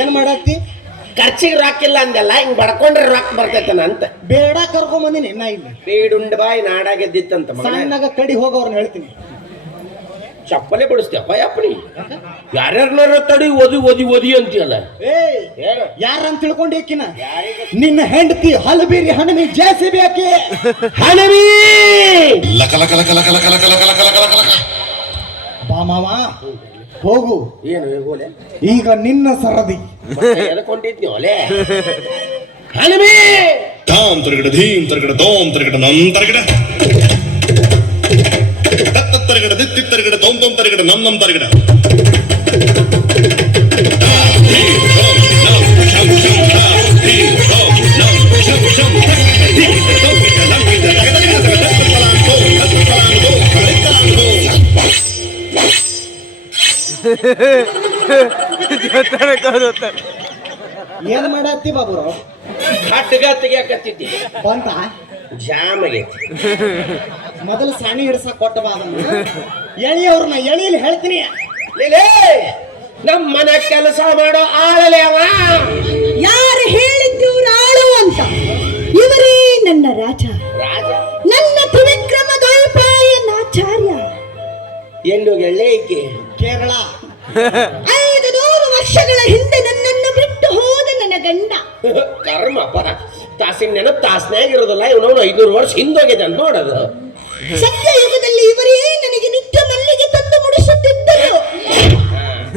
ಏನ್ ಮಾಡತ್ತಿ? ಖರ್ಚಿಗೆ ರೊಕ್ಕ ಇಲ್ಲ ಅಂದಲ್ಲ, ಹಿಂಗ್ ಬಡ್ಕೊಂಡ್ರೆ ರೊಕ್ಕ ಬರ್ತೈತನ ಅಂತ. ಬೇಡ ಕರ್ಕೊಂಡ್ ಬಂದಿನಿ ನಾ ಇಲ್ಲಿ. ಬೇಡುಂಡ ಬಾಯಿ ನಾಡಾಗೆದ್ದಿತ್ತಂತ ಸಣ್ಣಗ ಕಡಿ ಹೋಗೋರ್ನ ಹೇಳ್ತೀನಿ. ಚಪ್ಪಲೆ ಬಿಡಿಸ್ತೇಪ್ಪ ಯಪ್ಪನಿ. ಯಾರ್ಯಾರನಾರ ತಡಿ ಓದಿ ಓದಿ ಓದಿ ಅಂತೀಯಲ್ಲ. ಯಾರಂತ ತಿಳ್ಕೊಂಡೇಕಿನ? ನಿನ್ನ ಹೆಂಡತಿ ಹಲಬೇರಿ ಹಣಮಿ ಜಾಸ್ತಿ ಆಕೆ. ಹಣಮಿ ಲಕ ಲಕ ಲಕ ಲಕ ಲಕ ಲಕ ಲಕ ಲಕ ಲಕ ಲಕ. ಬಾ ಮಾವ ಹೋಗು. ಏನು ಹೋಲೆ? ಈಗ ನಿನ್ನ ಸರದಿ. ಎದಕೊಂಡಿದ್ನಿ ಒಲೆ. ಹಣಮಿ ತಾಂ ತರಗಡ ಧೀಂ ತರಗಡ ತೋಂ ತರಗಡ ನಂ ತರಗಡ ತತ್ತ ತರಗಡ ದಿತ್ತಿ ತರಗಡ ತೋಂ ತೋಂ ತರಗಡ ನಂ ನಂ ತರಗಡ. ಏನ್ ಮಾಡತ್ತಿ ಬಾಬುರು? ಹಟ್ಟಗ ತೆಗಿಯಾಕತ್ತಿದ್ದಿ ಬಂತ ಜಾಮ್ ಆಗೈತಿ. ಮೊದಲು ಸಾಣಿ ಹಿಡ್ಸಕ್ ಕೊಟ್ಟ ಬಾ ಅದನ್ನ. ಎಳಿಯವ್ರನ್ನ ಎಳಿಯಲ್ಲಿ ಹೇಳ್ತೀನಿ. ನಮ್ಮ ಮನೆ ಕೆಲಸ ಮಾಡೋ ಆಳಲೆ ಅವ. ಯಾರು ಹೇಳಿದ್ದವ್ರು ಆಳು ಅಂತ? ಇವರೇ ನನ್ನ ರಾಜ, ರಾಜ, ನನ್ನ ತ್ರಿವಿಕ್ರಮ ದ್ವೈಪಾಯನಾಚಾರ್ಯ. ಎಲ್ಲೋ ಎಳ್ಳೆ ಈಕೆ ಕೇರಳ. 500 ವರ್ಷಗಳ ಹಿಂದೆ ನನ್ನನ್ನು ಬಿಟ್ಟು ಹೋದ ನನ್ನ ಗಂಡ. ಕರ್ಮಪ್ಪ, ತಾಸಿನ ನೆನಪು ತಾಸ್ನ್ಯಾಗ ಇರೋದಿಲ್ಲ. ಇವನವನು 500 ವರ್ಷ ಹಿಂದೋಗಿದೆ ಅಂತ ನೋಡೋದು. ಸತ್ಯಯುಗದಲ್ಲಿ ಇವರೇ ನನಗೆ ನಿತ್ಯ ಮಲ್ಲಿಗೆ ತಂದು ಮುಡಿಸುತ್ತಿದ್ದರು.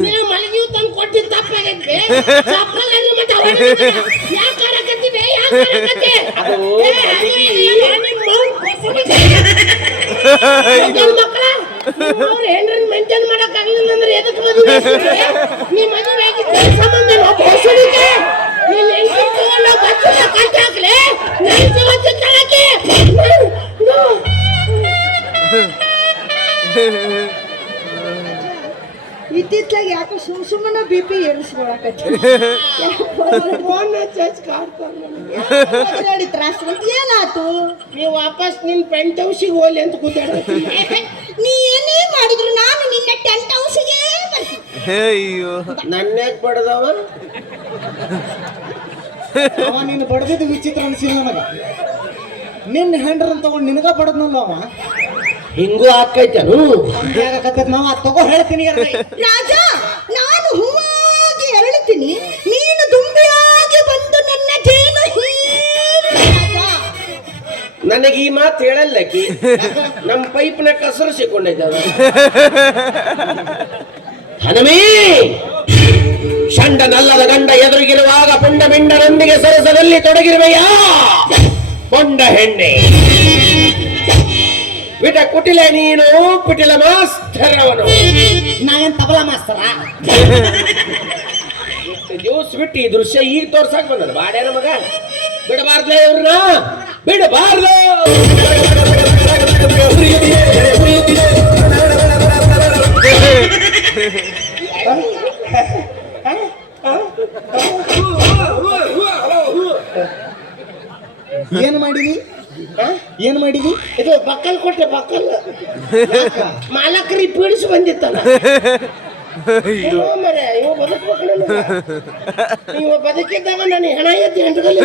ನೀವು ಮಲ್ಲಿಗೆ ತಂದು ಕೊಟ್ಟಿದ್ದು ತಪ್ಪಾಗೈತೆ. ಮಕ್ಕಳ ಅವ್ರ ಹೆಂಡ್ರನ್ ಮೇಂಟೈನ್ ಮಾಡಕ್ ಆಗಲಿಲ್ಲ ಅಂದ್ರೆ ಎದಕ್ಕೆ ಮದುವೆ? ನೀ ಮದುವೆ ಆಗಿದ್ದ ಸಂಬಂಧ ಬೋಸುಡಿಕೆ ನೀನ್ ಹೆಂಡ್ತಿ ಅನ್ನೋ ಬಚ್ಚಲ ಕಟ್ಟಾಕ್ಲೆ ನನ್ನ ಜೀವನ ತಳಕ್ಕೆ. ಇತ್ತಿತ್ತಲಾಗ ಯಾಕೋ ಸುಮ್ಮನೆ BP ಏರಿಸ್ಕೊಳಕತ್ತಿ. ತ್ರಾಸ ಅಂತ ಏನಾತು? ನೀವು ವಾಪಸ್ ನಿನ್ ಪೆಂಟ್ ಹೌಸಿಗೆ ಹೋಗ್ಲಿ ಅಂತ ಕೂತಾಡ್ತೀನಿ. ನೀ ಏನೇ ಮಾಡಿದ್ರು ನಾನು ನಿನ್ನ ಟೆಂಟ್ ಹೌಸಿಗೆ ಬರ್ತೀನಿ. ಅಯ್ಯೋ ನನ್ಯಾಗ ಬಡದವ ಅವ ನೀನು ಬಡದಿದ್ದು ವಿಚಿತ್ರ ಅನ್ಸಿಲ್ಲ ನನಗ. ನಿನ್ನ ಹೆಂಡ್ರನ್ ತಗೊಂಡ್ ನಿನಗ ಬಡದ್ನಲ್ಲ ಅವ. ಹಿಂಗೂ ಹಾಕೈತನು ನಾವ್ ತಗೋ ಹೇಳ್ತೀನಿ. ರಾಜ, ನಾನು ಹೂವಾಗಿ ಅರಳುತ್ತೀನಿ, ನೀನು ದುಂಬಿಯಾಗಿ ಬಂದು ನನ್ನ ಜೇನು ಹೀರು. ನನಗೆ ಈ ಮಾತು ಹೇಳಲ್ಲಕಿ. ನಮ್ಮ ಪೈಪ್ನ ಕಸರು ಸಿಕ್ಕೊಂಡಿದ್ದಾವ. ಹನುಮೀ ಷಂಡನಲ್ಲದ ಗಂಡ ಎದುರಿಗಿರುವಾಗ ಪುಂಡ ಮಿಂಡನೊಂದಿಗೆ ಸರಸದಲ್ಲಿ ತೊಡಗಿರುವೆಯಾ ಪೊಂಡ ಹೆಣ್ಣೆ? ವಿಟ ಕುಟಿಲ ನೀನು, ಕುಟಿಲ ಮಾಸ್ತರ್ ಅವನು. ನಾವೇನ್ ತಬಲ ಮಾಸ್ತರ? ದಿವಸ ಬಿಟ್ಟು ಈ ದೃಶ್ಯ ಈಗ ತೋರ್ಸಾಕ್ ಬಂದ ಬಾಡ್ಯಾನ ಮಗ. ಬಿಡಬಾರ್ದ ಇವ್ರನ್ನ, ಬಿಡಬಾರ್ದು. ಏನ್ ಮಾಡಿದಿ? ಏನ್ ಮಾಡಿದಿ? ಇದು ಬಕ್ಕಲ್ ಕೊಟ್ಟೆ, ಬಕ್ಕಲ್ ಮಾಲಕರಿ ಪೀಡಿಸಿ ಬಂದಿತ್ತಲ್ಲ. ಇವ ಬದುಕ್ಬೇಕು. ಇವ ಬದುಕಿದ್ದಾಗ ನಾನು ಹೆಣ ಎದ್ದು ಹೆಂಡದಲ್ಲಿ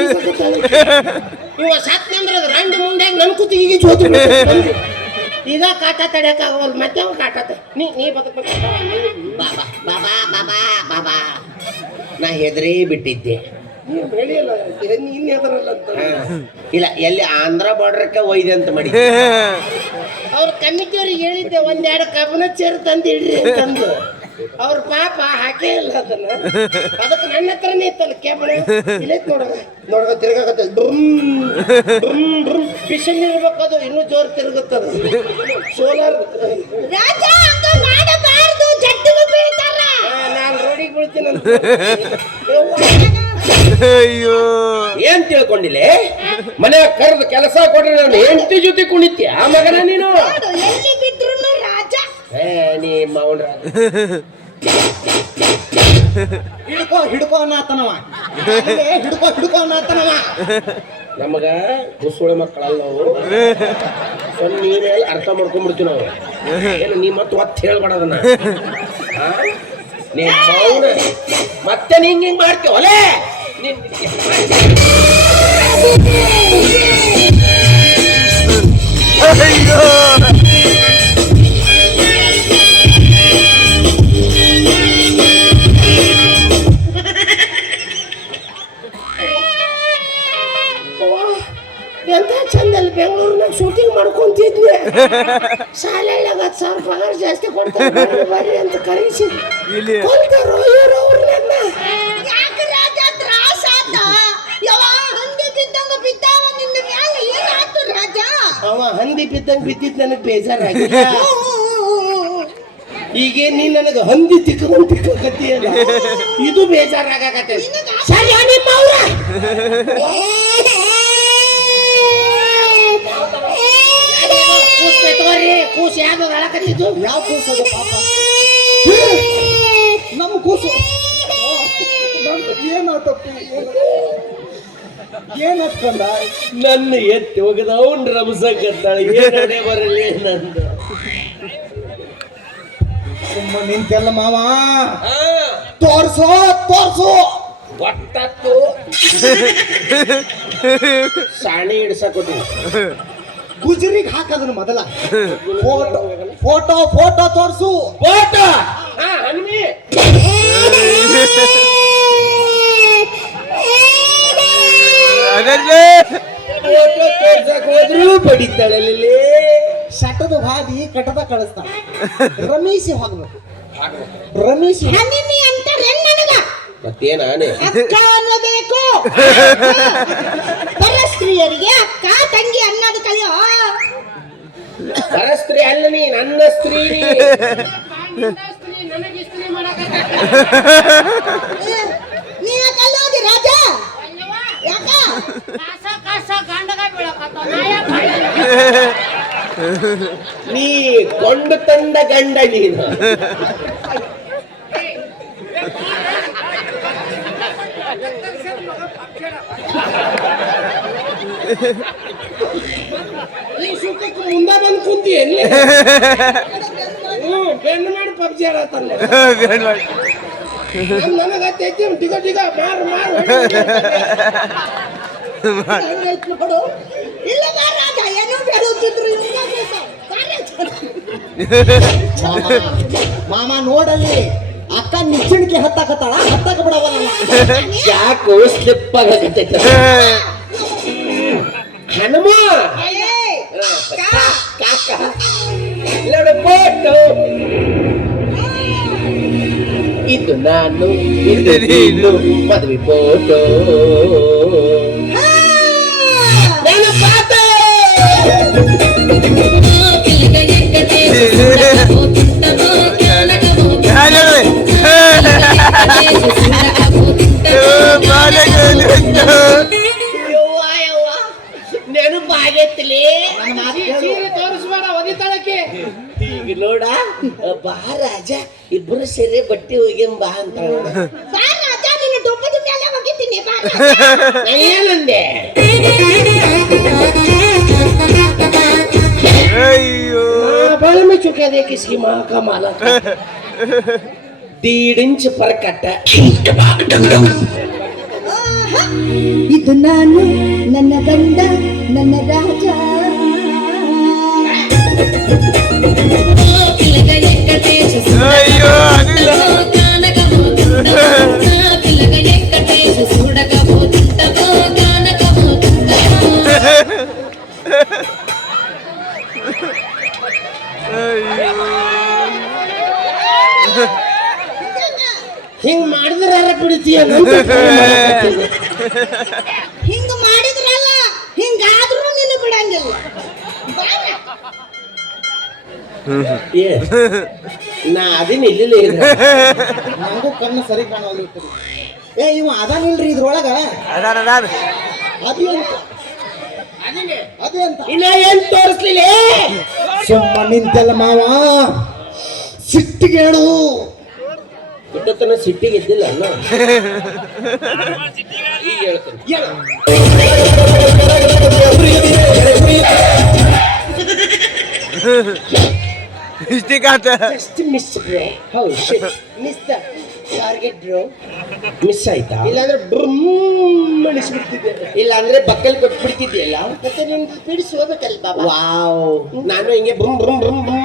ಇವ ಸತ್ನಂದ್ರ ರಂಡು ಮುಂದೆ ನನ್ ಕುತ್ತಿಗೆ ಜೋತಿ. ಈಗ ಕಾಟ ತಡೆಯಕ್ ಆಗವಲ್, ಮತ್ತೆ ಅವ ಕಾಟ. ನೀ ಬದುಕ್ಬೇಕು. ಬಾಬಾ ಬಾಬಾ ಬಾಬಾ ಬಾಬಾ ನಾ ಹೆದರೇ ಬಿಟ್ಟಿದ್ದೆ. ನೀವು ಹೇಳಿಯಲ್ಲ ಇನ್ನು ಹೆದರಲ್ಲ ಅಂತ. ಇಲ್ಲ, ಎಲ್ಲಿ ಆಂಧ್ರ ಬಾರ್ಡರ್ಕ್ಕೆ ಒಯ್ದೆ ಅಂತ ಮಾಡಿ ಅವ್ರ ಕಮಿಟಿಯವ್ರಿಗೆ ಹೇಳಿದ್ದೆ, 1-2 ಕಬ್ಬನ ಚೇರು ತಂದು ಇಡ್ರಿ ಅಂತಂದು. ಅವ್ರ ಪಾಪ ಹಾಕೇ ಇಲ್ಲ ಅದನ್ನ. ಅದಕ್ಕೆ ನನ್ನ ಹತ್ರನೇ ಇತ್ತಲ್ಲ ಕೇಬಣ. ಇಲ್ಲೈತ್ ನೋಡಗ ತಿರ್ಗಾಕತ್ತ. ಬಿಸಿಲ್ ಇರ್ಬೇಕದು, ಇನ್ನೂ ಜೋರ್ ತಿರುಗುತ್ತದ. ಸೋಲಾರ್ ರಾಜ, ಹಂಗ ಮಾಡಬಾರದು, ಜಟ್ಟಿಗೆ ಬೀಳ್ತಾರ. ನಾನು ರೋಡಿಗೆ ಬೀಳ್ತೀನಿ. ಅಯ್ಯೋ ಏನ್ ತಿಳ್ಕೊಂಡಿಲ್ಲ? ಮನೆ ಕರೆದು ಕೆಲಸ ಕೊಟ್ರೆ ನಾನು ಹೆಂಡತಿ ಜೊತೆ ಕುಣಿತ್ಯ ಮಗನ ನೀನು. ಎಲ್ಲಿ ಬಿದ್ರು ರಾಜ. ನೀ ಮೌನ ಹಿಡ್ಕೋ ಹಿಡ್ಕೋ ಅನ್ನತನವ. ಹಿಡ್ಕೋ ಅನ್ನತನವ. ನಮಗ ಕುಸುಳೆ ಮಕ್ಕಳಲ್ಲವು. ನೀವೇ ಅರ್ಥ ಮಾಡ್ಕೊಂಡ್ಬಿಡ್ತೀವಿ ನಾವು. ಏನು ನೀ ಮತ್ತೆ ಒತ್ತು ಹೇಳ್ಬೇಡದನ್ನ. ನೀನ್ ಮೌನ ಮತ್ತೆ ಹಿಂಗ್ ಮಾಡ್ತೀವಿ ಒಲೆ ಅಯ್ಯೋ ಎಂತ ಚಂದಲ್ಲಿ ಬೆಂಗಳೂರಿನಾಗ ಶೂಟಿಂಗ್ ಮಾಡ್ಕೊಂತಿದ್ವಿ ಶಾಲೆಯಾಗ 10,000 ಪಗಾರ ಜಾಸ್ತಿ ಕೊಡ್ತಾರೆ ಬರ್ರಿ ಅಂತ ಕರೆಸಿ ಇಲ್ಲಿ ಕೊಡ್ತಾರೋ ಇವ್ರು ಅವ್ರನ್ನ ಯಾಕೆ ರಾಜ ತ್ರಾಸ ಆತ ಯಾವ ಹಂದಿ ಬಿದ್ದಂಗ ಬಿದ್ದಾವ ನಿನ್ನ ಮ್ಯಾಲ ಏನಾಯ್ತು ರಾಜ ಅವ ಹಂದಿ ಬಿದ್ದಂಗ ಬಿದ್ದಿದ್ ನನಗೆ ಬೇಜಾರಾಗಿಲ್ಲ ಈಗ ನೀ ನನಗೆ ಹಂದಿ ತಿಕ್ಕಕತ್ತೀಯಲ್ಲ ಇದು ಬೇಜಾರಾಗತ್ತೆ ಸರಿ ನಿಮ್ಮ ಅವ್ರ ಕೂಸು ಯಾವ್ದು ಅಳಕತ್ತಿದ್ದು ಯಾವ ಕೂಸು ಅದು ಪಾಪ ನಮ್ಮ ಕೂಸು ಏನಾತಪ್ಪಿ ಏನಾತ್ಕಂದ ನನ್ನ ಎತ್ತಿ ಹೋಗದ ಅವನ್ ರಮಸಕ್ಕತ್ತಾಳೆ ಏನೇ ಬರಲಿ ನಂದು ಸುಮ್ಮ ನಿಂತೆಲ್ಲ ಮಾವ ತೋರ್ಸೋ ತೋರ್ಸು ಒಟ್ಟತ್ತು ಸಾಣಿ ಹಿಡ್ಸಕೊಟ್ಟಿ ಗುಜರಿಗೆ ಹಾಕದನ್ನ ಮೊದಲ ಫೋಟೋ ಫೋಟೋ ಫೋಟೋ ತೋರ್ಸು ಫೋಟೋ ಹನುಮಿ ಅದಲ್ಲೇ ಫೋಟೋ ತೋರ್ಸಕ್ ಹೋದ್ರು ಬಡಿತಾಳಲ್ಲಿ ಶಟದ ಹಾದಿ ಕಟದ ಕಳಿಸ್ತಾಳ ರಮೇಶಿ ಹೋಗ್ಬೇಕು ರಮೇಶಿ ಹನಿಮಿ ಅಂತಾರೆ ನನಗ ಮತ್ತೇನಾನೆ ಅಕ್ಕ ಅನ್ನಬೇಕು ಪರಸ್ತ್ರೀಯರಿಗೆ ಅಕ್ಕ ತಂಗಿ ಅನ್ನೋದು ಕಲಿಯೋ ಪರಸ್ತ್ರೀ ಅಲ್ಲ ನೀ ನನ್ನ ಸ್ತ್ರೀ ನೀವ ಕಲ್ಲೋದಿ ರಾಜ ಯಾಕ ನೀ ಕೊಂಡು ತಂದ ಗಂಡ ನೀನು ಈ ಸುಖಕ್ಕೆ ಮುಂದೆ ಬಂದು ಕುಂತಿ ಎಲ್ಲಿ ಬೆನ್ನು ಮಾಡಿ ಪಬ್ಜಿ ಆಡತ್ತಲ್ಲ ನನಗತ್ತೈತಿ ಟಿಗ ಮಾರು ಹೆಂಗೈತ್ ನೋಡು ಇಲ್ಲ ಬಾ ರಾಜ ಏನೋ ಬೇಡುತ್ತಿದ್ರು ಮಾಮ ನೋಡಲ್ಲಿ ಅಕ್ಕ ನಿಚ್ಚಣಿಕೆ ಹತ್ತಾಕತ್ತಾಳ ಹತ್ತಾಕ ಬಿಡವಲ್ಲ ಯಾಕೋ ಸ್ಲಿಪ್ ಆಗಕತ್ತೈತ ಹನುಮ ಕಾಕ ಇಲ್ಲೋಡು ಫೋಟೋ ಇದು ನಾನು ಇದು ನೀನು ಮದುವೆ ಫೋಟೋ ನಾನು ಪಾತ ನೆನಪಾಗೈತಿಲಿ ತೋರಿಸ್ಬೇಡ ಒದಿತಾಳಕ್ಕೆ ಈಗ ನೋಡ ಬಾ ರಾಜ ಇಬ್ರು ಸೇರಿ ಬಟ್ಟೆ ಹೋಗ್ಯಂ ಬಾ ಅಂತ ಬಾ ರಾಜ ನಿನ್ನ ಡೊಬ್ಬದ ಮೇಲೆ ಹೋಗಿದ್ದೀನಿ ಬಾ ಏನಂದೆ ಅಯ್ಯೋ बड़े में चुके थे किसी माँ का माला था 1.5 ಇಂಚ್ ಪರ್ಕಟ್ಟ ಇದು ನಾನು ನನ್ನ ಗಂಡ ನನ್ನ ರಾಜ ಅಯ್ಯೋ ಅದಿಲ್ಲ ಹಿಂಗ್ ಮಾಡಿದ್ರೆ ಬಿಡ್ತೀಯ ಹಿಂಗ ಮಾಡಿದ್ರಲ್ಲ ಹಿಂಗಾದ್ರೂ ನಿನ್ನ ಬಿಡಂಗಿಲ್ಲ ಏ ನಾ ಅದಿನ ಇಲ್ಲಿಲ್ಲ ನಂಗೂ ಕಣ್ಣು ಸರಿ ಕಾಣೋದಿರ್ತದೆ ಏ ಇವ ಅದಾನಿಲ್ರಿ ಇದ್ರೊಳಗ ಅದಾನ ಅದು ಅಂತ ಅದು ಅಂತ ಇನ್ನ ಏನ್ ತೋರಿಸ್ಲಿಲ್ಲ ಸುಮ್ಮ ನಿಂತೆಲ್ಲ ಮಾವ ಸಿಟ್ಟಿಗೆ ಹೇಳು ಇಟ್ಟತನ ಸಿಟ್ಟಿಗೆ ಇದ್ದಿಲ್ಲ ಅಣ್ಣ ಈಗ ಹೇಳ್ತೇನೆ ಜಸ್ಟ್ ಮಿಸ್ ಬ್ರೋ ಹೌದು shit miss the target bro miss ಆಯ್ತಾ ಇಲ್ಲಾಂದ್ರೆ ಬ್ರಮ್ ಅನಿಸ್ಬಿಡ್ತಿದ್ದೆ ಇಲ್ಲ ಅಂದ್ರೆ ಬಕ್ಕಲ್ ಕೊಟ್ಬಿಡ್ತಿದ್ಯಲ್ಲ ಮತ್ತೆ ನಿನ್ ಸ್ಪೀಡ್ ಹೋಗ್ಬೇಕಲ್ಲ ಬಾಬಾ ವಾವ್ ನಾನು ಹಿಂಗೆ ಬುಮ್ ಬುಮ್ ಬುಮ್ ಬುಮ್